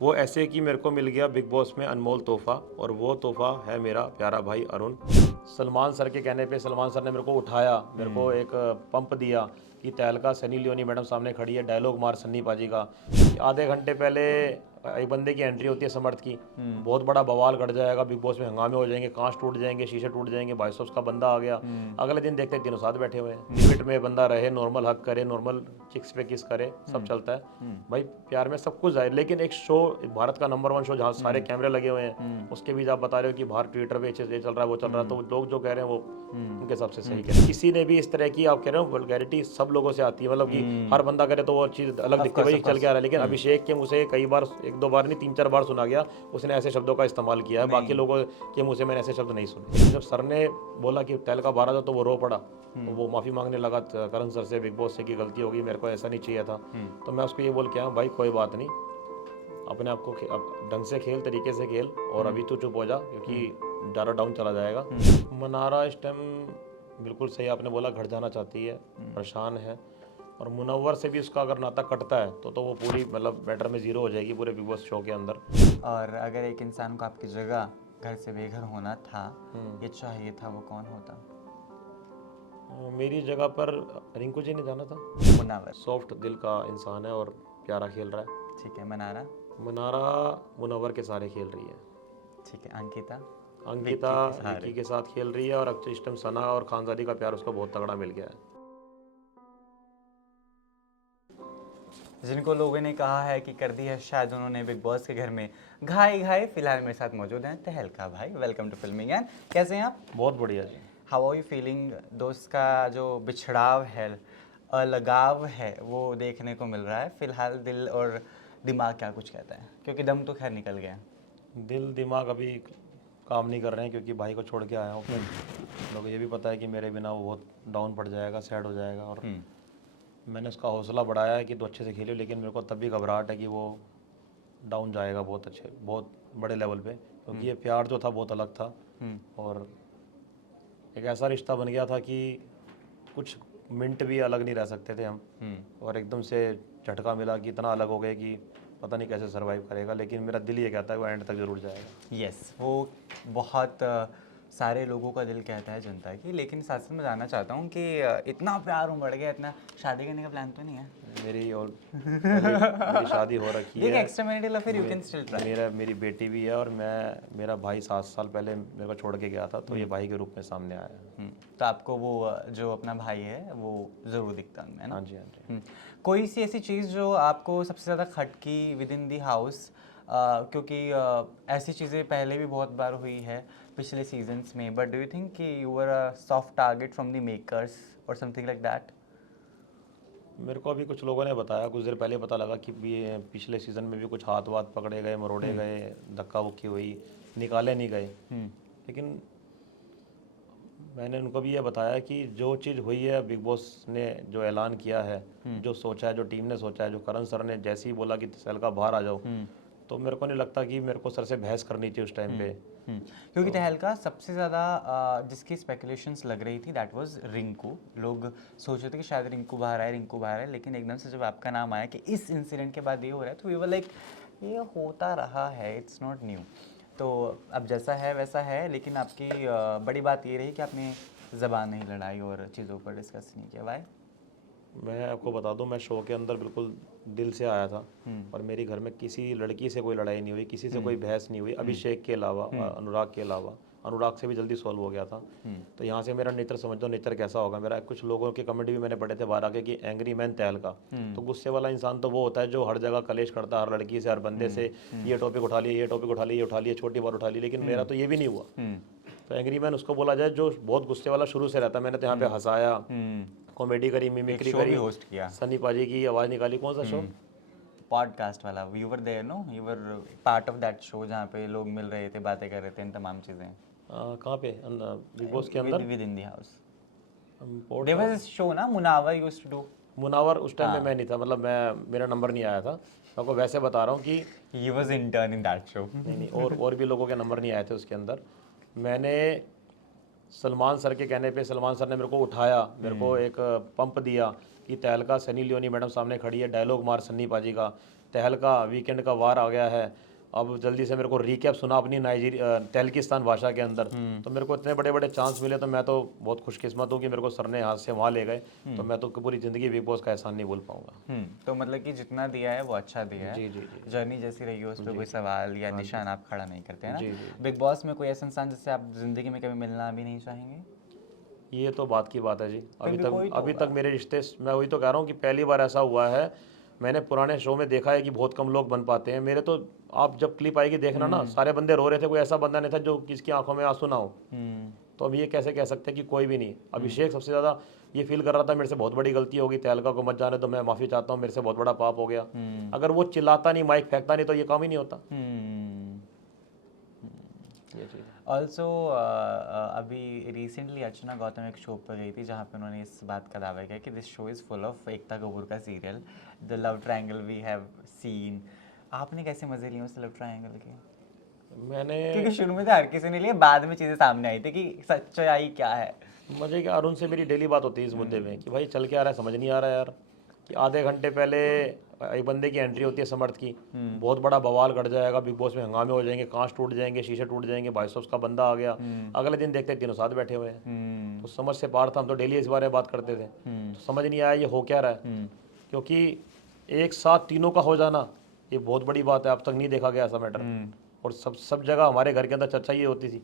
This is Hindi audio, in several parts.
वो ऐसे कि मेरे को मिल गया बिग बॉस में अनमोल तोहफा, और वो तोहफा है मेरा प्यारा भाई अरुण। सलमान सर के कहने पे सलमान सर ने मेरे को उठाया, मेरे को एक पंप दिया कि तहलका सनी लियोनी मैडम सामने खड़ी है, डायलॉग मार सन्नी पाजी का। आधे घंटे पहले एक बंदे की एंट्री होती है समर्थ की, बहुत बड़ा बवाल घट जाएगा, बिग बॉस में हंगामे हो जाएंगे, कांच टूट जाएंगे, शीशे टूट जाएंगे, भाई साहब का बंदा आ गया। अगले दिन देखते हैं तीनों साथ बैठे हुए हैं, लिमिट में बंदा रहे, नॉर्मल हक करे, नॉर्मल चिक्स पे किस करे, सब चलता है भाई, प्यार में सब कुछ है। लेकिन एक शो, भारत का नंबर 1 शो जहाँ सारे कैमरे लगे हुए हैं, उसके बीच आप बता रहे हो कि बाहर ट्विटर पे ये चल रहा है, वो चल रहा है, तो लोग जो कह रहे हैं वो उनके हिसाब से सही कह रहे हैं। किसी ने भी इस तरह की, आप कह रहे हो वल्गैरिटी सब लोगों से आती है, मतलब कि हर बंदा करे तो वो चीज़ अलग दिखती है, भाई चल के आ रहा है। लेकिन अभिषेक के मुँह से कई बार, 1-2 बार नहीं 3-4 बार सुना गया, उसने ऐसे शब्दों का इस्तेमाल किया है, बाकी लोगों के मुँह से मैंने ऐसे शब्द नहीं सुने। जब सर ने बोला कि तहलका बाहर आ जाओ तो वो रो पड़ा, तो वो माफ़ी मांगने लगा करण सर से, बिग बॉस से, कि गलती होगी, मेरे को ऐसा नहीं चाहिए था। तो मैं उसको ये बोल के आया, भाई कोई बात नहीं, अपने आप को ढंग से खेल, तरीके से खेल, और अभी तो चुप हो जा क्योंकि ज़्यादा डाउन चला जाएगा। मनारा इस टाइम बिल्कुल सही आपने बोला, घर जाना चाहती है, परेशान है, और मुनव्वर से भी उसका अगर नाता कटता है तो वो पूरी मतलब बैटर में जीरो हो जाएगी पूरे बिग बॉस शो के अंदर। और अगर एक इंसान को आपकी जगह घर से बेघर होना था, ये चाहिए था, वो कौन होता? मेरी जगह पर रिंकू जी ने जाना था। मुनावर। सॉफ्ट दिल का इंसान है और प्यारा खेल रहा है। ठीक है। मनारा। मनारा मुनव्वर के सारे खेल रही है। ठीक है। अंकिता। अंकिता विक्की के साथ खेल रही है, और अब इस टाइम सना और खानजादी का प्यार उसको बहुत तगड़ा मिल गया है। जिनको लोगों ने कहा है कि कर दी है शायद उन्होंने बिग बॉस के घर में घाई घाई, फिलहाल मेरे साथ मौजूद हैं तहलका भाई। Welcome to filming end. कैसे हैं आप? बहुत बढ़िया जी। How are you feeling? दोस्त का जो बिछड़ाव है, अलगाव है, वो देखने को मिल रहा है फिलहाल। दिल और दिमाग क्या कुछ कहता है? क्योंकि दम तो खैर निकल गया। दिल दिमाग अभी काम नहीं कर रहे हैं, क्योंकि भाई को छोड़ के आया हूँ। लोग ये भी पता है कि मेरे बिना वो बहुत डाउन पड़ जाएगा, सैड हो जाएगा, और मैंने उसका हौसला बढ़ाया है कि तो अच्छे से खेलियो, लेकिन मेरे को तब भी घबराहट है कि वो डाउन जाएगा बहुत अच्छे, बहुत बड़े लेवल पे, क्योंकि ये प्यार जो था बहुत अलग था, और एक ऐसा रिश्ता बन गया था कि कुछ मिनट भी अलग नहीं रह सकते थे हम, और एकदम से झटका मिला कि इतना अलग हो गए कि पता नहीं कैसे सरवाइव करेगा। लेकिन मेरा दिल ये कहता है वो एंड तक जरूर जाएगा। यस, वो बहुत सारे लोगों का दिल कहता है, जनता की। लेकिन साथ साथ मैं जानना चाहता हूँ कि इतना प्यार उमड़ गया, इतना शादी करने का प्लान तो नहीं है? मेरी शादी हो रखी है। Extra marital affair you can still try. मेरी बेटी भी है, और मेरा भाई 7 साल पहले मेरे को छोड़ के गया था, तो ये भाई के रूप में सामने आया। तो आपको वो जो अपना भाई है वो ज़रूर दिखता है ना? हाँ जी, हाँ जी। कोई सी ऐसी चीज़ जो आपको सबसे ज़्यादा खटकी विद इन दी हाउस? क्योंकि ऐसी चीज़ें पहले भी बहुत बार हुई है पिछले सीजन्स में, बट डू यू थिंक कि you were a soft target from the makers और समथिंग लाइक दैट? मेरे को अभी कुछ लोगों ने बताया, कुछ देर पहले पता लगा कि ये पिछले सीज़न में भी कुछ हाथ वाथ पकड़े गए, मरोड़े गए, धक्का मुक्की हुई, निकाले नहीं गए। लेकिन मैंने उनको भी ये बताया कि जो चीज़ हुई है, बिग बॉस ने जो ऐलान किया है, जो सोचा है, जो टीम ने सोचा है, जो करण सर ने जैसे ही बोला कि तहलका बाहर आ जाओ, तो मेरे को नहीं लगता कि मेरे को सर से बहस करनी चाहिए उस टाइम पे। क्योंकि तहलका सबसे ज़्यादा जिसकी स्पेकुलेशंस लग रही थी दैट वाज रिंकू। लोग सोच रहे थे कि शायद रिंकू बाहर आए, रिंकू बाहर आए, लेकिन एकदम से जब आपका नाम आया कि इस इंसिडेंट के बाद ये हो रहा है, तो वी वर लाइक ये होता रहा है, इट्स नॉट न्यू। तो अब जैसा है वैसा है, लेकिन आपकी बड़ी बात ये रही कि आपने ज़बान नहीं लड़ाई और चीज़ों पर डिस्कस नहीं किया। वाई? मैं आपको बता दूं, मैं शो के अंदर बिल्कुल दिल से आया था, और मेरे घर में किसी लड़की से कोई लड़ाई नहीं हुई, किसी से कोई बहस नहीं हुई, अभिषेक के अलावा, अनुराग के अलावा। अनुराग से भी जल्दी सॉल्व हो गया था। तो यहाँ से मेरा नेचर समझ दो, नेचर कैसा होगा मेरा। कुछ लोगों के कमेंट भी मैंने पढ़े थे बाहर आके कि एंग्री मैन तहलका। तो गुस्से वाला इंसान तो वो होता है जो हर जगह कलेश करता है, हर लड़की से, हर बंदे से, ये टॉपिक उठा लिया, ये टॉपिक उठा लिया, ये उठा लिया, छोटी बात उठा ली। लेकिन मेरा तो ये भी नहीं हुआ। तो एंग्री मैन उसको बोला जाए जो बहुत गुस्से वाला शुरू से रहता है। मैंने तो यहाँ पे हंसाया, कॉमेडी करी, मिमिक्री करी, होस्ट किया, सनी पाजी की आवाज़ निकाली। कौन सा शो? पॉडकास्ट वाला। You were there, no? You were part of that show जहाँ पे लोग मिल रहे थे, बातें कर रहे थे, इन तमाम चीज़ें। कहाँ पे? बिग बॉस के अंदर, within the house there was a show ना, Munawar used to do. Munawar उस टाइम में मैं नहीं था, मतलब मेरा नंबर नहीं आया था। मैं आपको वैसे बता रहा हूँ कि he was intern in that show. नहीं, और भी लोगों के नंबर नहीं आए थे उसके अंदर। मैंने सलमान सर के कहने पे सलमान सर ने मेरे को उठाया, मेरे को एक पंप दिया कि तहलका सनी लियोनी मैडम सामने खड़ी है, डायलॉग मार सन्नी पाजी का। तहलका वीकेंड का वार आ गया है, अब जल्दी से मेरे को रिकैप सुना अपनी तहलकिस्तान भाषा के अंदर, तो मेरे को इतने बड़े बड़े चांस मिले, तो मैं तो बहुत खुशकिस्मत हूँ कि मेरे को सर ने हाथ से वहाँ ले गए, तो मैं तो पूरी ज़िंदगी बिग बॉस का एहसान नहीं भूल पाऊंगा। तो मतलब कि जितना दिया है वो अच्छा दिया जी है, जी जी जर्नी जैसी रही हो उस पर कोई सवाल या निशान आप खड़ा नहीं करते हैं जी ना। जी। बिग बॉस में कोई ऐसा इंसान जिससे आप जिंदगी में कभी मिलना भी नहीं चाहेंगे? ये तो बात की बात है जी। फिर भी कोई तो अभी होगा। तक मेरे रिश्ते, मैं वही तो कह रहा हूँ कि पहली बार ऐसा हुआ है। मैंने पुराने शो में देखा है कि बहुत कम लोग बन पाते हैं। मेरे तो, आप जब क्लिप आएगी देखना ना, सारे बंदे रो रहे थे, कोई ऐसा बंदा नहीं था जो किसकी आंखों में आंसू ना हो। तो अब ये कैसे कह सकते हैं कि कोई भी नहीं। अभिषेक सबसे ज़्यादा ये फील कर रहा था मेरे से बहुत बड़ी गलती होगी, तहलका को मत जाने तो मैं माफ़ी चाहता हूँ, मेरे से बहुत बड़ा पाप हो गया। अगर वो चिल्लाता नहीं, माइक फेंकता नहीं, तो ये काम ही नहीं होता। ये चीज़ है। ऑल्सो अभी रिसेंटली अर्चना गौतम एक शो पर गई थी जहाँ पे उन्होंने इस बात का दावा किया कि this show is full of Ekta Kapoor का serial, the love triangle we have seen. आपने कैसे मजे लिए उस लव ट्रायंगल के? मैंने क्योंकि शुरू में तो हर किसी ने लिए, बाद में चीज़ें सामने आई थी कि सच्चाई क्या है। मुझे क्या, अरुण से मेरी डेली बात होती है इस मुद्दे पे कि भाई चल के आ रहा है, समझ नहीं आ रहा है यार। कि आधे घंटे पहले एक बंदे की एंट्री होती है समर्थ की, बहुत बड़ा बवाल गढ़ जाएगा, बिग बॉस में हंगामे हो जाएंगे, कांच टूट जाएंगे, शीशे टूट जाएंगे, भाई साहब का बंदा आ गया। अगले दिन देखते हैं तीनों साथ बैठे हुए हैं। तो समझ से पार था, हम तो डेली इस बारे में बात करते थे। तो समझ नहीं आया ये हो क्या रहा है, क्योंकि एक साथ तीनों का हो जाना ये बहुत बड़ी बात है। अब तक नहीं देखा गया ऐसा मैटर। और सब जगह हमारे घर के अंदर चर्चा ये होती थी,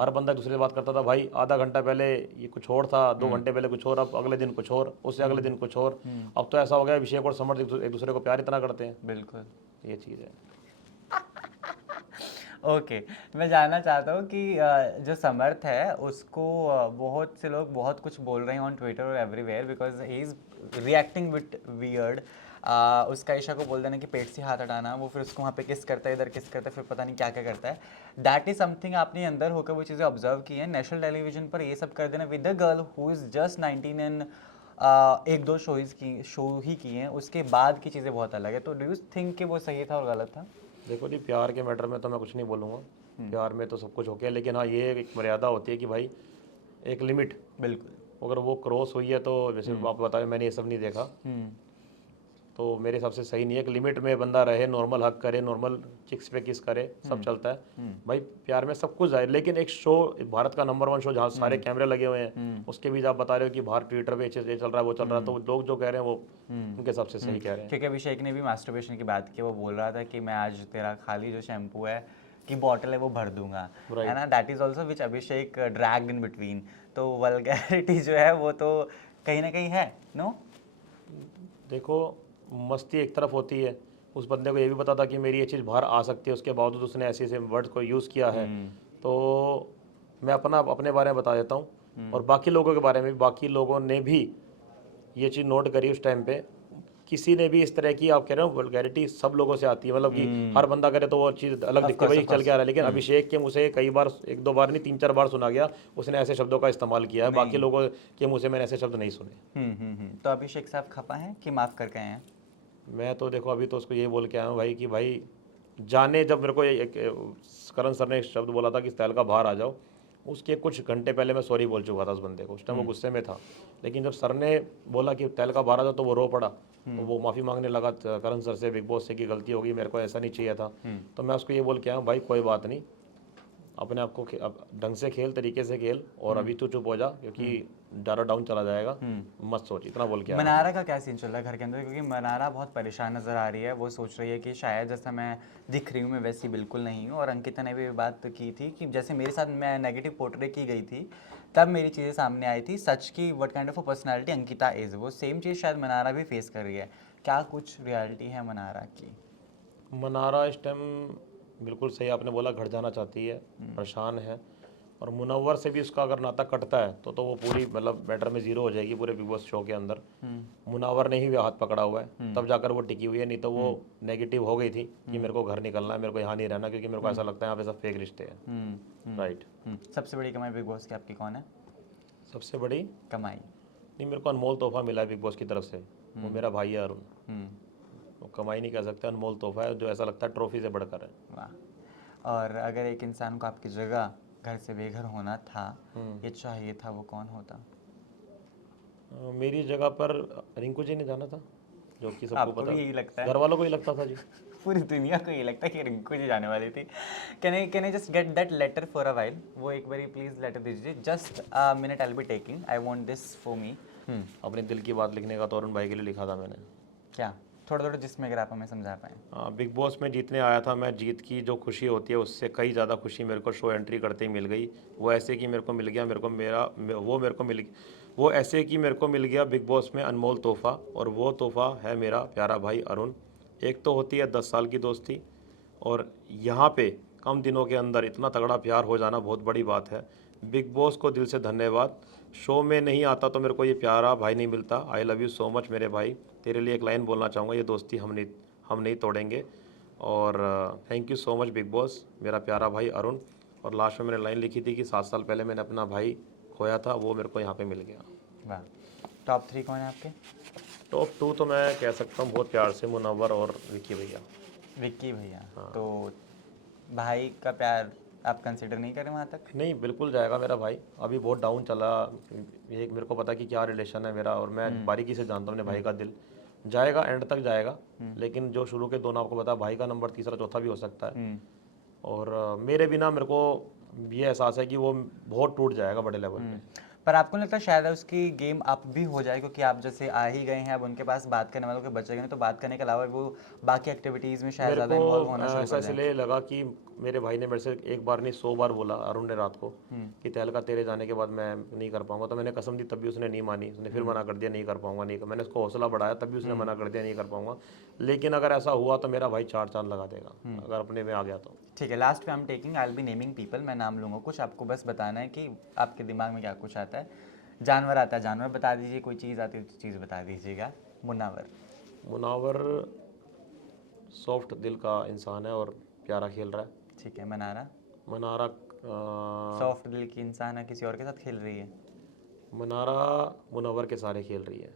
हर बंदा एक दूसरे से बात करता था, भाई आधा घंटा पहले ये कुछ और था, 2 घंटे पहले कुछ और, अब अगले दिन कुछ और, उससे अगले दिन कुछ और। अब तो ऐसा हो गया अभिषेक और समर्थ एक दूसरे को प्यार इतना करते हैं। बिल्कुल। ये चीज़ है। ओके मैं जानना चाहता हूँ कि जो समर्थ है उसको बहुत से लोग बहुत कुछ बोल रहे हैं ऑन ट्विटर और everywhere because he is reacting with weird. उसका ईशा को बोल देना कि पेट से हाथ हटाना, वो फिर उसको वहाँ पे किस करता है, इधर किस करता है, फिर पता नहीं क्या क्या करता है। दैट इज समथिंग आपने अंदर होकर वो चीज़ें ऑब्जर्व की हैं। नेशनल टेलीविजन पर ये सब कर देना with the girl who is just 19 and एक दो शो ही किए हैं, उसके बाद की चीज़ें बहुत अलग है। तो डू यू थिंक कि वो सही था और गलत था? देखो जी, प्यार के मैटर में तो मैं कुछ नहीं बोलूँगा, प्यार में तो सब कुछ हो गया, लेकिन हाँ ये एक मर्यादा होती है कि भाई एक लिमिट, बिल्कुल। अगर वो क्रॉस हुई है तो जैसे आप बताए, मैंने ये सब नहीं देखा, तो मेरे हिसाब से सही नहीं है। एक लिमिट में बंदा रहे, नॉर्मल हक करे, नॉर्मल चिक्स पे किस करे, सब चलता है भाई। प्यार में सब कुछ है, लेकिन एक शो, भारत का नंबर 1 शो जहाँ सारे कैमरे लगे हुए हैं, उसके बीच आप बता रहे हो कि बाहर ट्विटर पे ये चल रहा है, वो चल रहा है, तो लोग जो कह रहे हैं वो उनके हिसाब से सही कह रहे हैं। क्योंकि अभिषेक ने भी मास्टरबेशन की बात की, वो बोल रहा था कि मैं आज तेरा खाली जो शैम्पू है की बॉटल है वो भर दूंगा, है ना। That is also which Abhishek dragged in between. तो वल्गैरिटी जो है वो तो कहीं ना कहीं है। नो देखो, मस्ती एक तरफ होती है, उस बंदे को ये भी पता था कि मेरी ये चीज़ बाहर आ सकती है, उसके बावजूद उसने ऐसे ऐसे वर्ड को यूज़ किया है। तो मैं अपने बारे में बता देता हूँ, और बाकी लोगों के बारे में भी, बाकी लोगों ने भी ये चीज़ नोट करी उस टाइम पे। किसी ने भी इस तरह की, आप कह रहे हो वल्गैरिटी सब लोगों से आती है, मतलब कि हर बंदा करे तो वो चीज़ अलग दिखती है, भाई चल के आ रहा है। लेकिन अभिषेक के मुँह से कई बार, 1-2 बार नहीं 3-4 बार सुना गया, उसने ऐसे शब्दों का इस्तेमाल किया है। बाकी लोगों के मुँह से मैंने ऐसे शब्द नहीं सुने। तो अभिषेक साहब खपा हैं कि माफ़ करके आए हैं? मैं तो देखो अभी तो उसको ये बोल के आया हूँ भाई कि भाई जाने, जब मेरे को करण सर ने एक शब्द बोला था कि तहलका बाहर आ जाओ, उसके कुछ घंटे पहले मैं सॉरी बोल चुका था उस बंदे को। उस टाइम वो गुस्से में था, लेकिन जब सर ने बोला कि तहलका बाहर आ जाओ तो वो रो पड़ा, तो वो माफ़ी मांगने लगा करण सर से, बिग बॉस से, कि गलती होगी, मेरे को ऐसा नहीं चाहिए था। तो मैं उसको ये बोल के आया हूँ, भाई कोई बात नहीं, अपने आप को ढंग से खेल, तरीके से खेल, और अभी तो चुप हो जा, क्योंकि ज़्यादा डाउन चला जाएगा, मत सोच, इतना बोल के आया हूँ। मनारा का क्या सीन चल रहा है घर के अंदर? क्योंकि मनारा बहुत परेशान नज़र आ रही है, वो सोच रही है कि शायद जैसा मैं दिख रही हूँ मैं वैसी बिल्कुल नहीं हूँ। और अंकिता ने भी बात की थी कि जैसे मेरे साथ मैं नेगेटिव पोर्ट्रे की गई थी, तब मेरी चीज़ें सामने आई थी सच की, what kind of a personality Ankita is, वो सेम चीज़ शायद मनारा भी फेस कर रही है। क्या कुछ रियलिटी है मनारा की? मनारा इस टाइम बिल्कुल सही आपने बोला, घर जाना चाहती है, परेशान है। और मुनव्वर से भी उसका अगर नाता कटता है तो वो पूरी, मतलब बैटर में जीरो हो जाएगी पूरे बिग बॉस शो के अंदर। मुनव्वर ने ही हाथ पकड़ा हुआ है, तब जाकर वो टिकी हुई है, नहीं तो वो नेगेटिव हो गई थी कि मेरे को घर निकलना है, मेरे को यहाँ नहीं रहना, क्योंकि मेरे को ऐसा लगता है यहाँ पे सब फेक रिश्ते हैं। राइट। सबसे बड़ी कमाई बिग बॉस की आपकी कौन है? सबसे बड़ी कमाई? नहीं, मेरे को अनमोल तोहफा मिला है बिग बॉस की तरफ से, वो मेरा भाई है अरुण। वो कमाई नहीं कह सकते, अनमोल तोहफा है जो ऐसा लगता है ट्रॉफी से बढ़कर है। वाह। और अगर एक इंसान को आपकी जगह घर से बेघर होना था, ये चाहिए था, वो कौन होता? मेरी जगह पर रिंकू जी ने जाना था। जो कि सबको आपको पता भी यही लगता है? घर वालों को ही लगता था जी। पूरी दुनिया को ये लगता है कि रिंकू जी जाने वाली थी। Can I just get that letter for a while? वो एक बारी प्लीज लेटर दीजिए, just a minute, I will be taking, I want this for me. अपने दिल की बात लिखने का तो अरुण भाई के लिए लिखा था मैंने। क्या? थोड़ा थोड़ा जिसमें अगर आप हमें समझा पाएँ। बिग बॉस में जीतने आया था मैं, जीत की जो खुशी होती है उससे कई ज़्यादा खुशी मेरे को शो एंट्री करते ही मिल गई। वो ऐसे कि मेरे को मिल गया, मेरे को मेरा वो मेरे को मिल वो ऐसे कि मेरे को मिल गया बिग बॉस में अनमोल तोहफ़ा, और वो तोहफ़ा है मेरा प्यारा भाई अरुण। एक तो होती है 10 साल की दोस्ती, और यहाँ पे कम दिनों के अंदर इतना तगड़ा प्यार हो जाना बहुत बड़ी बात है। बिग बॉस को दिल से धन्यवाद। शो में नहीं आता तो मेरे को ये प्यारा भाई नहीं मिलता। I love you so much मेरे भाई। तेरे लिए एक लाइन बोलना चाहूँगा, ये दोस्ती हम नहीं तोड़ेंगे। और thank you so much big boss, मेरा प्यारा भाई अरुण। और लास्ट में मैंने लाइन लिखी थी कि 7 साल पहले मैंने अपना भाई खोया था, वो मेरे को यहाँ पे मिल गया। वाह। टॉप 3 कौन है आपके? टॉप 2 तो मैं कह सकता हूँ बहुत प्यार से मुनव्वर और विक्की भैया। विक्की भैया। तो भाई का प्यार आप कंसिडर नहीं करें वहाँ तक? नहीं, बिल्कुल जाएगा मेरा भाई। अभी बहुत डाउन चला, एक मेरे को पता कि क्या रिलेशन है मेरा, और मैं बारीकी से जानता हूँ अपने भाई का दिल। जाएगा, एंड तक जाएगा, लेकिन जो शुरू के दोनों आपको पता, भाई का नंबर तीसरा चौथा भी हो सकता है। और मेरे बिना मेरे को ये एहसास है कि वो बहुत टूट जाएगा बड़े लेवल पे। पर आपको नहीं लगता शायद उसकी गेम अप भी हो जाए, क्योंकि आप जैसे आ ही गए हैं, अब उनके पास बात करने वालों के बचेगा नहीं, तो बात करने के अलावा वो बाकी एक्टिविटीज़ में शायद मेरे ज़्यादा इन्वॉल्व को होना शुरू ऐसा कर जाए। इसलिए लगा कि मेरे भाई ने मेरे से एक बार नहीं 100 बार बोला, अरुण ने रात को, कि तहलका तेरे जाने के बाद मैं नहीं कर पाऊंगा। तो मैंने कसम दी, तब भी उसने नहीं मानी, उसने फिर मना कर दिया, नहीं कर पाऊंगा, नहीं कर। मैंने उसको हौसला बढ़ाया, तब भी उसने मना कर दिया, नहीं कर पाऊंगा। लेकिन अगर ऐसा हुआ तो मेरा भाई 4 चांद लगा देगा, अगर अपने में आ गया तो। ठीक है, लास्ट पे I am taking, I will B naming people, मैं नाम लूँगा कुछ, आपको बस बताना है कि आपके दिमाग में क्या कुछ आता है। जानवर आता है, जानवर बता दीजिए, कोई चीज़ आती है तो चीज़ बता दीजिएगा। मुनावर। मुनावर सॉफ्ट दिल का इंसान है और प्यारा खेल रहा है। ठीक है। मनारा। मनारा सॉफ्ट दिल की इंसान है, किसी और के साथ खेल रही है। मनारा मुनव्वर के सारे खेल रही है।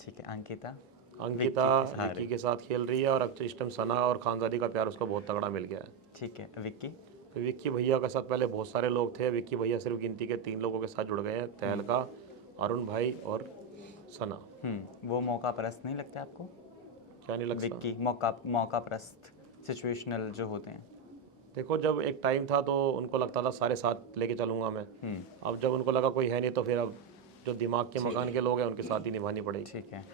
ठीक है। अंकिता। अंकिता विक्की के साथ खेल रही है, और अब इस टाइम सना और खानजादी का प्यार उसको बहुत तगड़ा मिल गया है। ठीक है। विक्की। तो विक्की भैया के साथ पहले बहुत सारे लोग थे, विक्की भैया सिर्फ गिनती के 3 लोगों के साथ जुड़ गए हैं, तहलका, अरुण भाई और सना। वो मौका परस्त नहीं लगता आपको? क्या नहीं लगता? विक्की मौका परस्त, सिचुएशनल जो होते हैं। देखो, जब एक टाइम था तो उनको लगता था सारे साथ लेके चलूंगा मैं। अब जब उनको लगा कोई है नहीं, तो फिर अब जो दिमाग के मकान के लोग हैं उनके साथ ही निभानी पड़ेगी। ठीक है।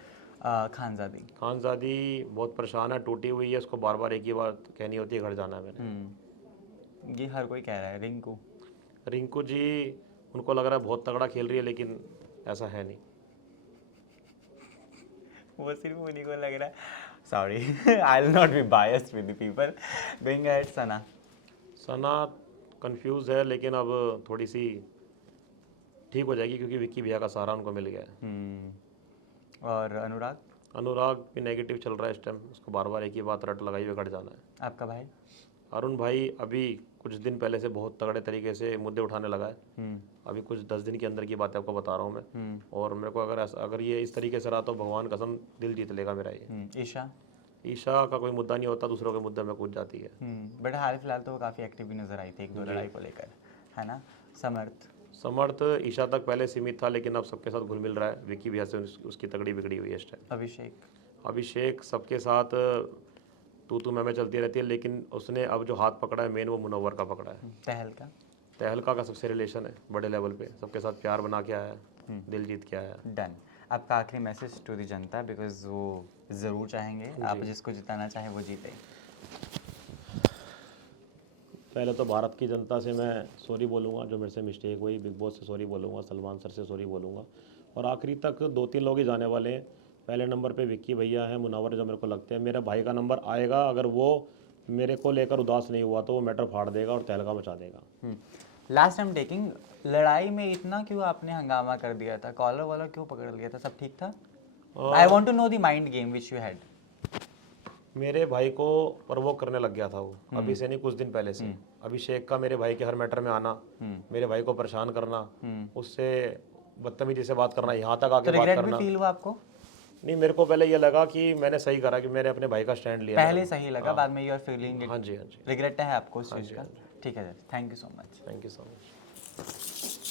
खानजादी। खानजादी बहुत परेशान है, टूटी हुई है, उसको बार बार एक ही बात कहनी होती है, घर जाना है मैंने। ये हर कोई कह रहा है। रिंकू। रिंकू जी, उनको लग रहा है बहुत तगड़ा खेल रही है, लेकिन ऐसा है नहीं। वो सिर्फ उन्हीं को लग रहा है। Sorry, I will not be biased with the people. Going ahead, Sana. Sana confuse है, लेकिन अब थोड़ी सी ठीक हो जाएगी, क्योंकि विक्की भैया का सहारा उनको मिल गया है। और अनुराग। अनुराग भी नेगेटिव चल रहा है इस टाइम, उसको बार बार एक ही बात रट लगाई हुए घर जाना है। आपका भाई। अरुण भाई अभी कुछ दिन पहले से बहुत तगड़े तरीके से मुद्दे उठाने लगा है। अभी कुछ 10 दिन के अंदर की बात है, आपको बता रहा हूँ मैं। और मेरे को अगर ये इस तरीके से रहा तो भगवान कसम दिल जीत लेगा मेरा ये। ईशा। ईशा का कोई मुद्दा नहीं होता, दूसरों के मुद्दे में कूद जाती है। बट हाल फिलहाल तो वो काफ़ी एक्टिव भी नजर आई थी, एक दो लड़ाई को लेकर, है ना। समर्थ। समर्थ ईशा तक पहले सीमित था, लेकिन अब सबके साथ घुल मिल रहा है। विक्की भैया से उसकी तगड़ी बिगड़ी हुई है इस टाइम। अभिषेक। अभिषेक सबके साथ तू मैं चलती रहती है, लेकिन उसने अब जो हाथ पकड़ा है मेन, वो मुनव्वर का पकड़ा है। तहलका। तहलका का सबसे रिलेशन है बड़े लेवल पे, सबके साथ प्यार बना के आया है, दिल जीत के आया है। डन। आपका आखिरी message to the Janata, because वो ज़रूर चाहेंगे आप जिसको जिताना चाहे वो जीते। पहले तो भारत की जनता से मैं सॉरी बोलूँगा, जो मेरे से मिस्टेक हुई। बिग बॉस से सॉरी बोलूँगा, सलमान सर से सॉरी बोलूँगा, और आखिरी तक 2-3 लोग ही जाने वाले हैं। पहले नंबर पे विक्की भैया हैं, मुनव्वर जो मेरे को लगते हैं। मेरे भाई का नंबर आएगा, अगर वो मेरे को लेकर उदास नहीं हुआ तो वो मैटर फाड़ देगा और तहलका मचा देगा। लास्ट टाइम टेकिंग, लड़ाई में इतना क्यों आपने हंगामा कर दिया था? कॉलर वाला क्यों पकड़ लिया था? सब ठीक था? I want to know the mind game which you had. मेरे भाई को प्रवोक करने लग गया था वो, अभी से नहीं, कुछ दिन पहले से। अभिषेक का मेरे भाई के हर मैटर में आना, मेरे भाई को परेशान करना, उससे बदतमीजी से बात करना, यहाँ तक आके बात रिग्रेट करना। भी फील हुआ आपको? नहीं, मेरे को पहले ये लगा कि मैंने सही करा कि मैंने अपने भाई का स्टैंड लिया। पहले सही लगा, बाद में यू आर फीलिंग इट। हाँ जी, हाँ जी। रिग्रेट है आपको उस चीज़ का? ठीक है, thank you so much. Thank you so much.